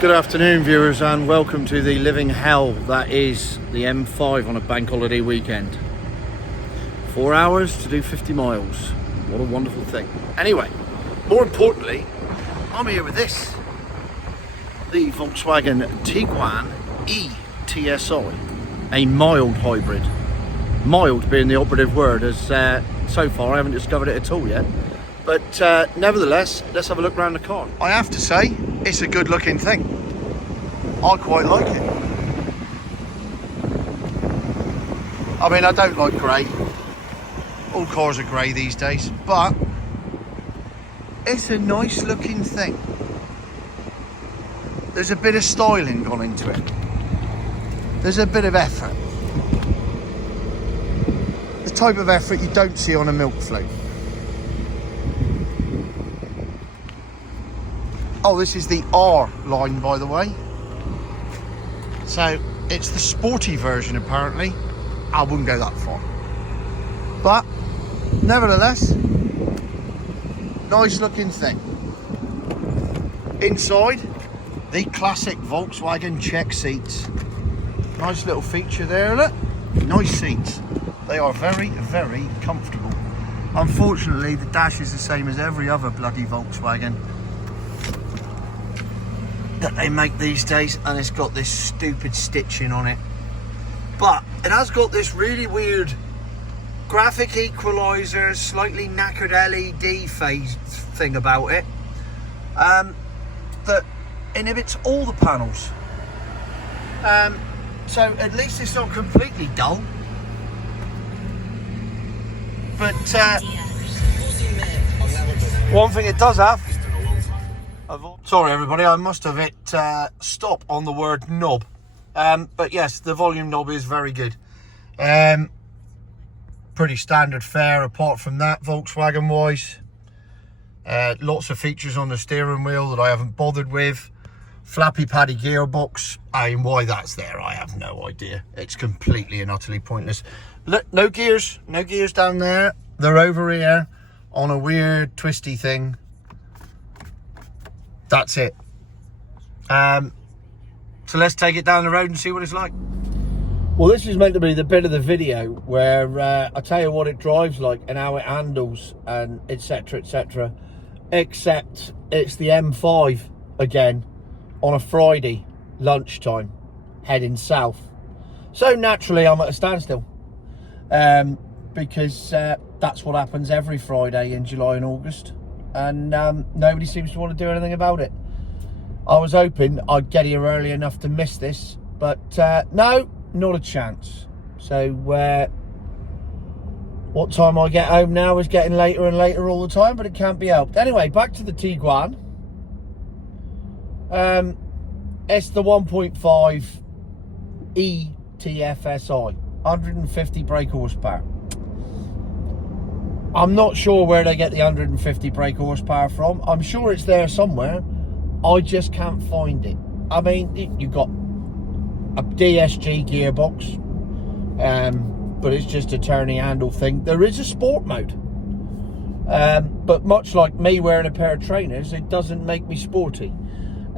Good afternoon, viewers, and welcome to the living hell that is the M5 on a bank holiday weekend. 4 hours to do 50 miles. What a wonderful thing. Anyway, more importantly, I'm here with this. The Volkswagen TIGUAN eTSi, a mild hybrid. Mild being the operative word, as so far I haven't discovered it at all yet. But nevertheless, let's have a look around the car. I have to say, it's a good looking thing. I quite like it. I mean, I don't like grey. All cars are grey these days, but it's a nice looking thing. There's a bit of styling gone into it. There's a bit of effort. The type of effort you don't see on a milk float. Oh, this is the R line, by the way. So it's the sporty version, apparently. I wouldn't go that far. But nevertheless, nice looking thing. Inside, the classic Volkswagen check seats. Nice little feature there, look. Nice seats. They are very, very comfortable. Unfortunately, the dash is the same as every other bloody Volkswagen that they make these days, and it's got this stupid stitching on it. But it has got this really weird graphic equalizer, slightly knackered LED phase thing about it that inhibits all the panels. So at least it's not completely dull. But one thing it does have. Sorry everybody, I must have hit stop on the word knob. But yes, the volume knob is very good. Pretty standard fare apart from that, Volkswagen wise. Lots of features on the steering wheel that I haven't bothered with. Flappy paddy gearbox. I mean, why that's there, I have no idea. It's completely and utterly pointless. Look, no gears down there. They're over here on a weird twisty thing. That's it. So let's take it down the road and see what it's like. Well, this is meant to be the bit of the video where I tell you what it drives like and how it handles and etc, etc. Except it's the M5 again on a Friday lunchtime heading south. So naturally I'm at a standstill because that's what happens every Friday in July and August. And nobody seems to want to do anything about it. I was hoping I'd get here early enough to miss this, but no, not a chance. So what time I get home now is getting later and later all the time, but it can't be helped. Anyway, back to the TIGUAN. It's the 1.5 eTSi, 150 brake horsepower. I'm not sure where they get the 150 brake horsepower from. I'm sure it's there somewhere. I just can't find it. I mean, you've got a DSG gearbox, but it's just a turning handle thing. There is a sport mode, but much like me wearing a pair of trainers, it doesn't make me sporty.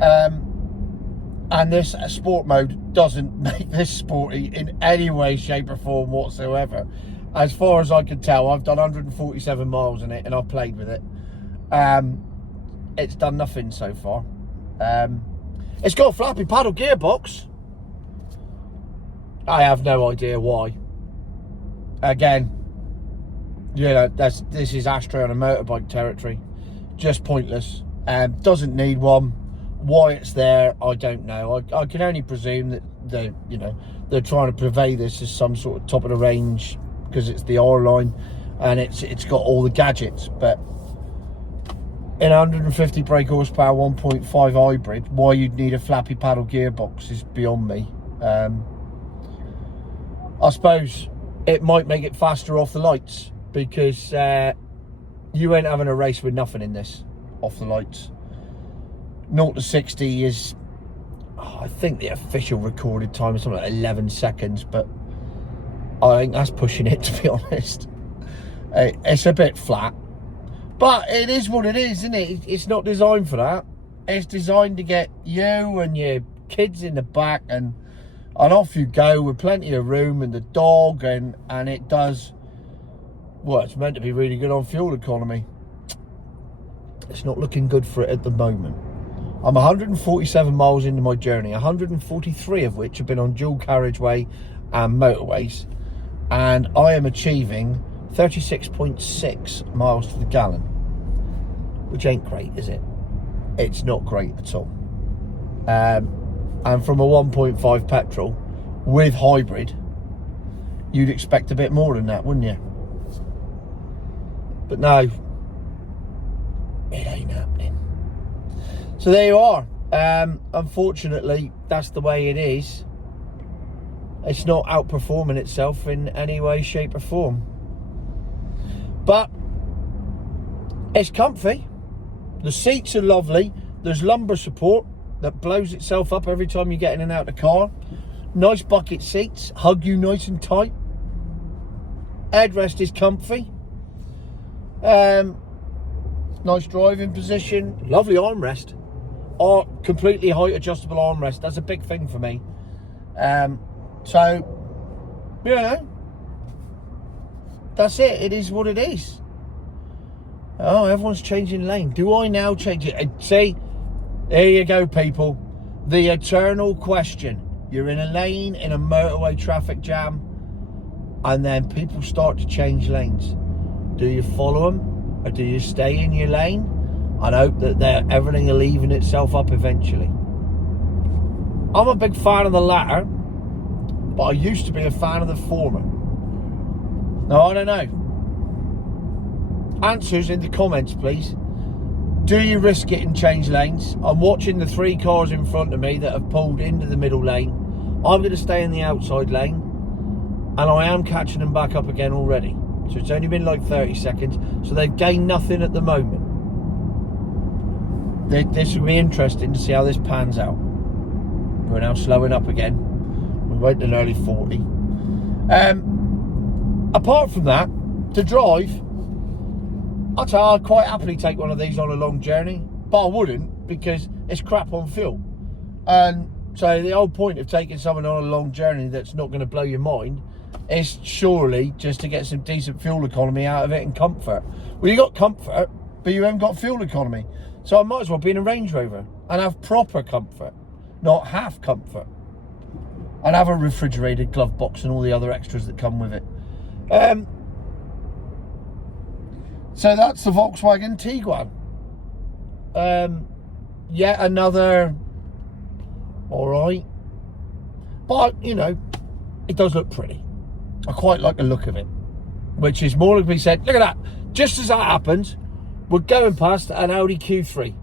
And this sport mode doesn't make this sporty in any way, shape or form whatsoever. As far as I can tell, I've done 147 miles in it and I've played with it. It's done nothing so far. It's got a flappy paddle gearbox. I have no idea why. Again, you know, this is Ashtray on a motorbike territory. Just pointless. Doesn't need one. Why it's there, I don't know. I can only presume that they're trying to purvey this as some sort of top of the range, because it's the R line and it's got all the gadgets. But in 150 brake horsepower 1.5 hybrid, why you'd need a flappy paddle gearbox is beyond me. I suppose it might make it faster off the lights, because you ain't having a race with nothing in this off the lights. 0 to 60 is, I think the official recorded time is something like 11 seconds, but I think that's pushing it, to be honest. It's a bit flat, but it is what it is, isn't it? It's not designed for that. It's designed to get you and your kids in the back and off you go with plenty of room and the dog, and it does, well, it's meant to be really good on fuel economy. It's not looking good for it at the moment. I'm 147 miles into my journey, 143 of which have been on dual carriageway and motorways, and I am achieving 36.6 miles to the gallon, which ain't great, is it? It's not great at all. And from a 1.5 petrol with hybrid, you'd expect a bit more than that, wouldn't you? But no, it ain't happening. So there you are. Unfortunately, that's the way it is. It's not outperforming itself in any way, shape or form. But it's comfy. The seats are lovely. There's lumbar support that blows itself up every time you get in and out of the car. Nice bucket seats, hug you nice and tight. Headrest is comfy. Nice driving position. Lovely armrest. Or completely height adjustable armrest. That's a big thing for me. So, you know, that's it. It is what it is. Oh, everyone's changing lane. Do I now change it? See, there you go, people. The eternal question. You're in a lane in a motorway traffic jam, and then people start to change lanes. Do you follow them, or do you stay in your lane and hope that everything will even itself up eventually? I'm a big fan of the latter, but I used to be a fan of the former. Now, I don't know. Answers in the comments, please. Do you risk it and change lanes? I'm watching the 3 cars in front of me that have pulled into the middle lane. I'm going to stay in the outside lane, and I am catching them back up again already. So it's only been like 30 seconds, so they've gained nothing at the moment. This will be interesting to see how this pans out. We're now slowing up again. We went to nearly 40. Apart from that, to drive, I'd quite happily take one of these on a long journey, but I wouldn't, because it's crap on fuel. And so the whole point of taking someone on a long journey that's not going to blow your mind is surely just to get some decent fuel economy out of it and comfort. Well, you got comfort, but you haven't got fuel economy. So I might as well be in a Range Rover and have proper comfort, not half comfort. And have a refrigerated glove box and all the other extras that come with it. So that's the Volkswagen Tiguan. Yet another, all right. But, you know, it does look pretty. I quite like the look of it. Which is more to be said, look at that. Just as that happens, we're going past an Audi Q3.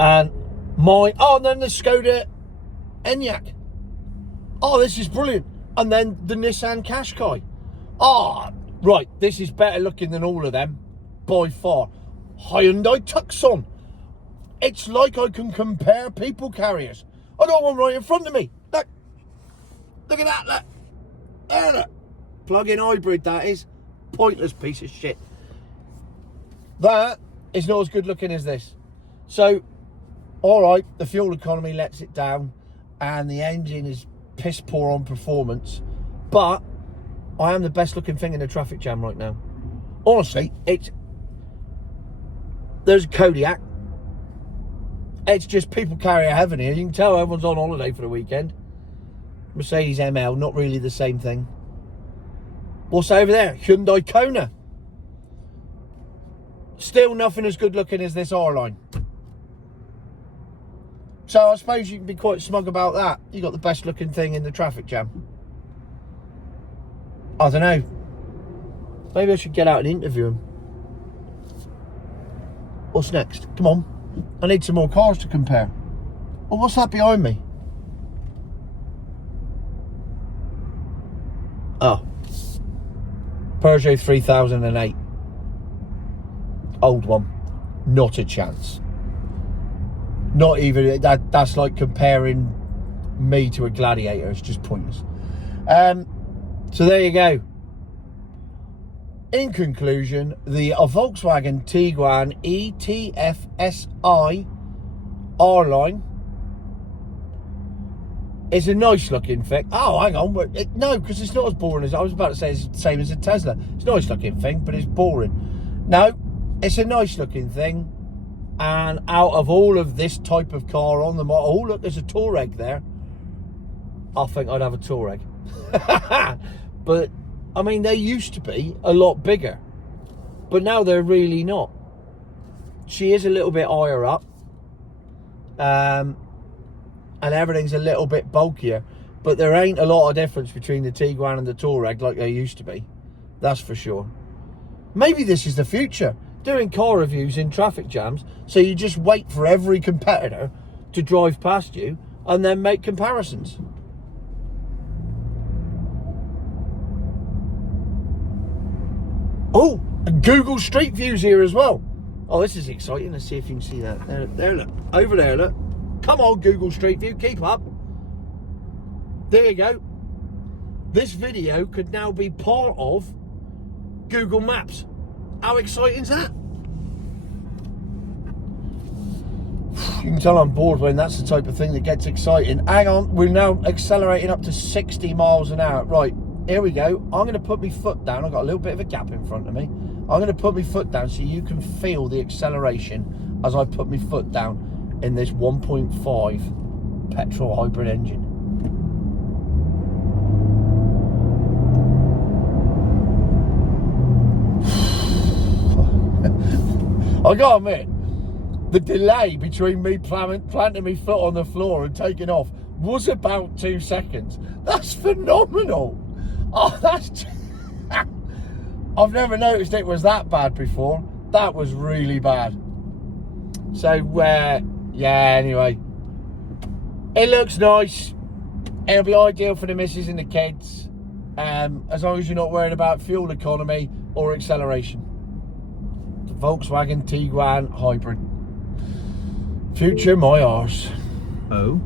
And and then the Skoda Enyaq. Oh, this is brilliant. And then the Nissan Qashqai. Right, this is better looking than all of them, by far. Hyundai Tucson. It's like I can compare people carriers. I got one right in front of me. Look. Look at that, look. There, look. Plug-in hybrid, that is. Pointless piece of shit. That is not as good looking as this. So, alright, the fuel economy lets it down, and the engine is piss poor on performance, but I am the best looking thing in the traffic jam right now. Honestly, there's a Kodiak. It's just people carrier heaven here. You can tell everyone's on holiday for the weekend. Mercedes ML, not really the same thing. What's over there? Hyundai Kona. Still nothing as good looking as this R-Line. So I suppose you can be quite smug about that. You got the best looking thing in the traffic jam. I don't know. Maybe I should get out and interview him. What's next? Come on. I need some more cars to compare. Well, what's that behind me? Oh. Peugeot 3008. Old one. Not a chance. Not even, that's like comparing me to a Gladiator. It's just pointless. So there you go. In conclusion, the Volkswagen Tiguan eTSi R-Line is a nice looking thing. Oh, hang on. No, because it's not as boring as I was about to say. It's the same as a Tesla. It's a nice looking thing, but it's boring. No, it's a nice looking thing. And out of all of this type of car on the model, oh look, there's a Touareg there. I think I'd have a Touareg. But I mean, they used to be a lot bigger, but now they're really not. She is a little bit higher up, and everything's a little bit bulkier, but there ain't a lot of difference between the Tiguan and the Touareg like there used to be. That's for sure. Maybe this is the future, doing car reviews in traffic jams, so you just wait for every competitor to drive past you and then make comparisons. Oh, and Google Street View's here as well. Oh, this is exciting. Let's see if you can see that. There, look. Over there, look. Come on, Google Street View. Keep up. There you go. This video could now be part of Google Maps. How exciting is that? You can tell I'm bored when that's the type of thing that gets exciting. Hang on. We're now accelerating up to 60 miles an hour. Right. Here we go. I'm going to put my foot down. I've got a little bit of a gap in front of me. I'm going to put my foot down so you can feel the acceleration as I put my foot down in this 1.5 petrol hybrid engine. I gotta admit, the delay between me planting my foot on the floor and taking off was about 2 seconds. That's phenomenal. Oh, that's... I've never noticed it was that bad before. That was really bad. So, yeah, anyway. It looks nice. It'll be ideal for the missus and the kids. As long as you're not worried about fuel economy or acceleration. The Volkswagen Tiguan Hybrid. Future my arse. Oh?